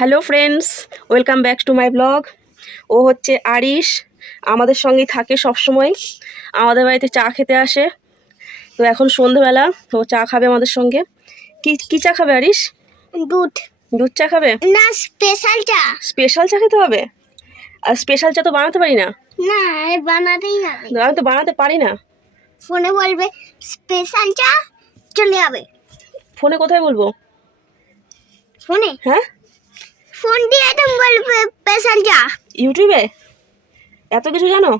Hello friends, welcome back to my blog. ও হচ্ছে আরিশ, আমাদের সঙ্গেই থাকে সবসময়, আমাদের বাড়িতে চা খেতে আসে। তো এখন সন্ধ্যেবেলা, ও চা খাবে আমাদের সঙ্গে। কি চা খাবে আরিশ? দুধ। দুধ চা খাবে না, স্পেশাল চা। স্পেশাল চা খেতে হবে? আর স্পেশাল চা তো বানাতে পারি না। না, বানাতেই হবে। আমি তো বানাতে পারি না। ফোনে বলবে স্পেশাল চা, চলে যাবে। ফোনে কোথায় বলবো? ফোনে? হ্যাঁ, ফোন দিয়ে তুমি বলবে স্পেশাল চা। ইউটিউবে এত কিছু জানো?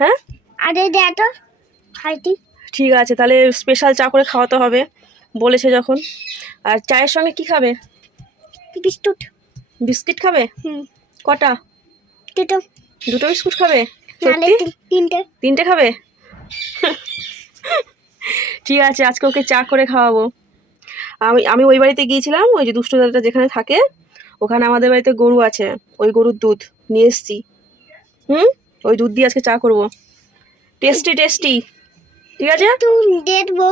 হ্যাঁ, আরে দে তো খাইতি। ঠিক আছে, তাহলে স্পেশাল চা করে খাওয়াতে হবে বলেছে যখন। আর চায়ের সঙ্গে কি খাবে? বিস্কুট। বিস্কিট খাবে? কটা? দুটো। দুটো বিস্কুট খাবে? নালে সত্যি? তিনটে। তিনটে খাবে? ঠিক আছে, আজকে ওকে চা করে খাওয়াবো। আমি ওই বাড়িতে গিয়েছিলাম, ওই যে দুষ্টু দাদাটা যেখানে থাকে, ওখানে আমাদের বাড়িতে গরু আছে, ওই গরুর দুধ নিয়ে এসছি। ওই দুধ দিয়ে আজকে চা করবো। Tasty tasty. ঠিক আছে, তুই দেখবো।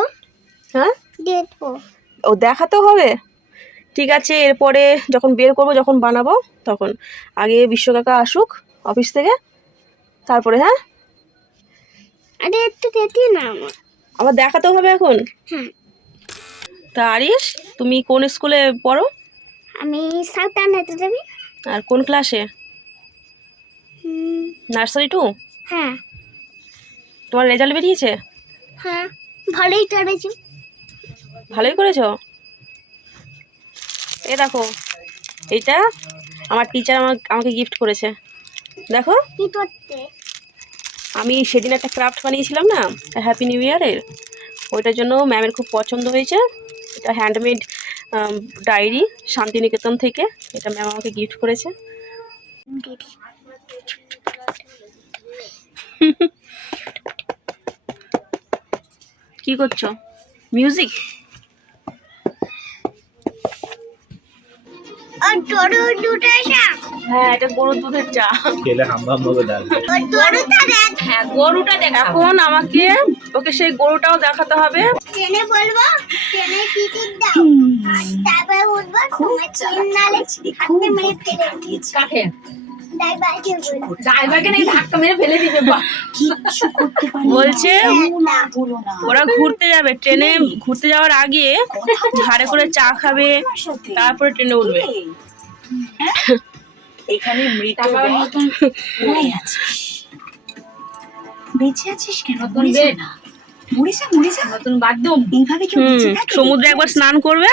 হ্যাঁ দেখবো। ও দেখাতেও হবে। ঠিক আছে, এরপরে যখন বের করবো, যখন বানাবো তখন। আগে বিশ্বকাকা আসুক অফিস থেকে, তারপরে। হ্যাঁ, আরে একটু দেখি না আমার। আবার দেখাতেও হবে এখন। হ্যাঁ। তা আরিশ, তুমি কোন স্কুলে পড়ো? আমি সাউথার্নেতে যাবি। আর কোন ক্লাসে? নার্সারি 2? হ্যাঁ। তোমার রেজাল্ট বেরিয়েছে? হ্যাঁ, ভালোই করেছি। ভালোই করেছো। এ দেখো, এইটা আমার টিচার আমাকে গিফট করেছে। দেখো, কি করতে? আমি সেদিন একটা ক্রাফট বানিয়েছিলাম না, হ্যাপি নিউ ইয়ারের, ওইটার জন্য ম্যামের খুব পছন্দ হয়েছে। এটা হ্যান্ডমেড ডায়েরি, শান্তিনিকেতন থেকে। এটা ম্যাম আমাকে গিফট করেছে। কি করছো? মিউজিক? আর গরুর দুধের চা। হ্যাঁ, এটা গরুর দুধের চা। খেলে হামভাম হবে ডাল। আর গরুটা দেখ। হ্যাঁ, গরুটা দেখ। এখন আমাকে ওকে সেই গরুটাও দেখাতে হবে। ট্রেনে বলবো, ট্রেনে টিকিট দাও, আর তারপরে উঠবো। তোমার ট্রেন নালে হাতে মেরে ফেলে দিয়েছি। কাকে? ড্রাইভারকে বলবো। ড্রাইভারকে নাকি ধাক্কা মেরে ফেলে দিবে। বলছে ওরা ঘুরতে যাবে, ট্রেনে ঘুরতে যাওয়ার আগে ঘাড়ে করে চা খাবে, তারপরে ট্রেনে উঠবে। এখানে মৃত মতন পড়ে আছিস, বেঁচে আছিস কেন? মরে যা নতুন বাথরুম। এইভাবে কেউ বেঁচে থাকে? সমুদ্রে একবার স্নান করবে,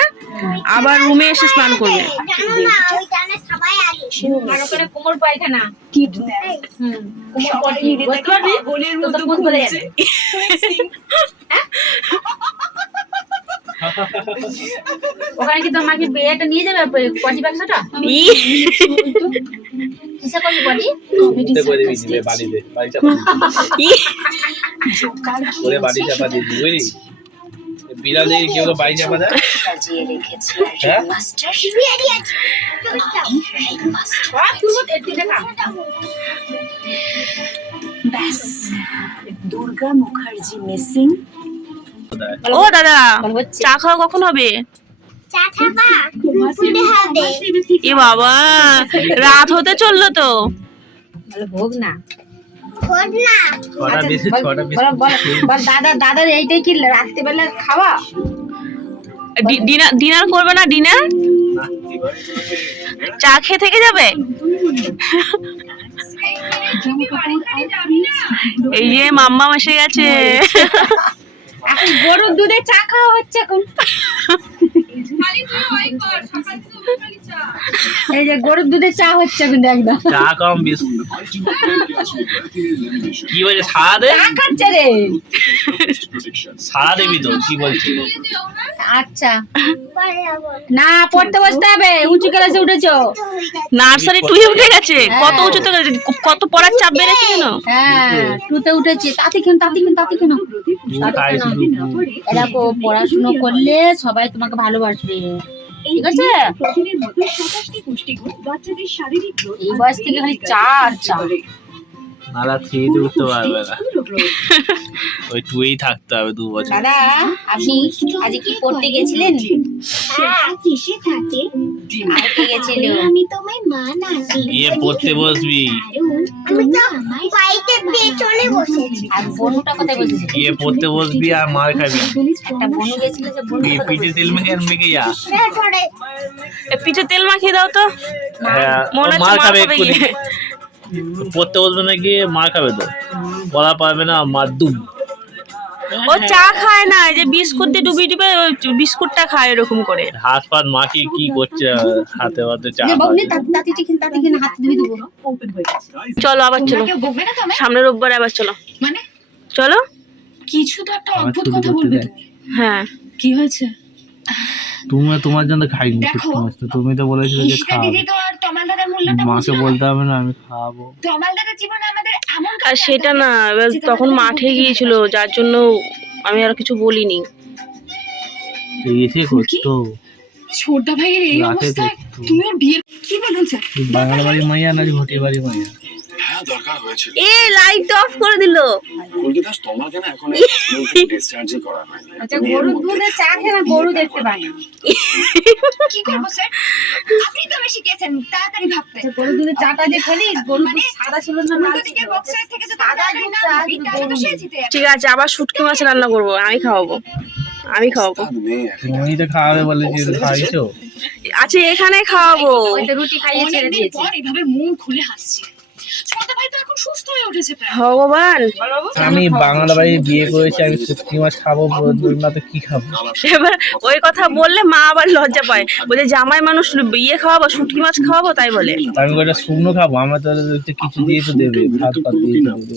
আবার রুমে এসে স্নান করবে। জানো না, ওই জানে সবাই আগে। আর ওখানে কোমর পায়খানা। কিডন্যাপ কোমর পটি বলতে পারবি? পাগলের মতো তো ফোন করে ঘুরছে। ওখানে কি তোমাকে বিয়েটা নিয়ে যাবে, পটি বাক্সটা? কিসে করবি পটি? উঠতে করে দিবি দিবে বাড়িতে, বাড়ি চাপা দিবি। ওরে বাড়ি চাপা দিবি, বুঝলি? বিড়াল দেখি কেউ তো বাড়ি চাপা দেয়। সাজিয়ে রেখেছি হ্যাঁ? মাস্টার। বিয়ারি আছে। চুপচাপ। ব্যাস, দুর্গা মুখার্জি মিসিং। ও দাদা, চা খাওয়া কখন হবে? চা খাবা? দুপুরে হবে। এ বাবা, রাত হতে চললো তো। ভোগ না। ছটা বেশি, ছটা বেশি। দাদার এইটাই কি রাত্রিবেলা খাওয়া? ডিনার করবে না? ডিনার না, এবার চা খেয়ে থেকে যাবে? এই যে মাম্মা এসে গেছে। এখন গরুর দুধে চা খাওয়া হচ্ছে এখন। এই যে গরুর দুধে চা হচ্ছে কিন্তু একদম। চা কম বিস্কুট। কি বলছে? সারা দে, চা খাচ্ছে রে। সারা দেবি তো, কি বলছি? আচ্ছা, না পড়তে বসতে হবে, উঁচু ক্লাসে উঠেছো। নার্সারি 2 উঠে গেছে। কত উঁচুতে গেছে, কত পড়ার চাপ বেড়েছে কেন? হ্যাঁ, 2তে উঠেছে। তাতে কেন? এরকম পড়াশুনো করলে সবাই তোমাকে ভালোবাসবে, ঠিক আছে? এই বয়স থেকে খালি চা আর চা। নালা থ্রিতে উঠতে পারবে না, ওই টুয়েই থাকতে হবে 2 বছর। দাদা আপনি আজ কি পড়তে গেছিলেন? কিসে থাকে আর কে গেছিল? আমি তোমায় মা নাকি গিয়ে পড়তে বসবি, আমি তো বাড়িতে পেছনে বসেছি আর বনুটা কোথায় বসেছিল? গিয়ে পড়তে বসবি আর মার খাবি। একটা বনু গেছিল, যে বনু এই পিঠে তেল মেখে আনবে কি যা? ধরে পিঠে তেল মাখিয়ে দাও তো, হ্যাঁ, মনে হচ্ছে মার মার খাবে খাবে এক্ষুনি। গিয়ে। পড়তে বসবে না, গিয়ে মার খাবে তো, বলা পারবে না, মার দুম। ও চা খায় না, এই যে বিস্কুট দিয়ে ডুবিয়ে ডুবে ওই বিস্কুটটা খায় এরকম করে। হাত পাত মাখি কি করছে, হাতে হাতে চা যে খাবে। ববনি তাতি কিনে হাত ধুয়ে দেবো। চলো আবার চলো, সামনের রোববার আবার চলো, মানে চলো। কিছু তো একটা আবার অদ্ভুত শুরু কথা করতে বলবে দেয়। তুমি। হ্যাঁ কি হয়েছে? তোমার জন্য খাইনি দেখো, শুটকি মাছ, তো তুমি তো বলেছিলে যে ইশিতা খাওয়াবে। দিদি তো আর তমাল দাদার মূল্যটা মাকে বুঝলো না। বলতে হবে না আমি খাওয়াবো। তমাল দাদার জীবনে আমাদের এমন আর কাজ সেটা না, এবার তখন মাঠে গিয়েছিল যার জন্য আমি আর কিছু বলিনি। তো এসে করতো ছোটদা ভাইয়ের এই রাতে অবস্থায় করতো। তুমি ওর বিয়ে কি বলুন স্যার? বাঙালি বাড়ি মাইয়া না ঘটি বাড়ি মাইয়া? হ্যাঁ দরকার হয়েছিল। এ লাইট অফ করে দিল। কলকাতা তোমাকে না এখন ডিসচার্জই করা হয়নি। আচ্ছা গরুর দুধে চা খেয়ে না গরু দেখতে পাই না। কি করবো স্যার? আপনি তো বেশি শিখিয়েছেন, তাড়াতাড়ি ভাবতে। আচ্ছা গরুর দুধে চাটা যে খেলি, গরুর দুধ সাদা ছিল না লাল উল্টো ছিল? দিকের বক্সের থেকে যদি সাদা তাড়াতাড়ি দুধ না চা ভাবি, তাহলে তো সে জিতে যাবে। ঠিক আছে, আবার শুটকি মাছ রান্না করবো, আমি খাওয়াবো, আমি খাওয়াবো। তার নেই এখন। তুমি তো খাওয়াবে বলেছি, খাইছো? আচ্ছা এখানে খাওয়াবো। ওই তো রুটি খাইয়ে ছেড়ে অনেকদিন দিয়েছে। পর এভাবে মন খুলে হাসছে। ছোটদা ভাই তো এখন সুস্থ হয়ে উঠেছে প্রায়। ভগবান, আমি বাংলা বাড়ি বিয়ে করেছি, আমি শুটকি মাছ খাবো না তো কি খাবো? এবার ওই কথা বললে মা আবার লজ্জা পায়, বলে জামাই মানুষ ইয়ে খাওয়াবো, শুটকি মাছ খাওয়াবো, তাই বলে। আমি ওটা শুকনো খাবো, আমার তো কিছু দিয়ে তো দেবে, ভাত ফাত দিয়ে তো দেবে।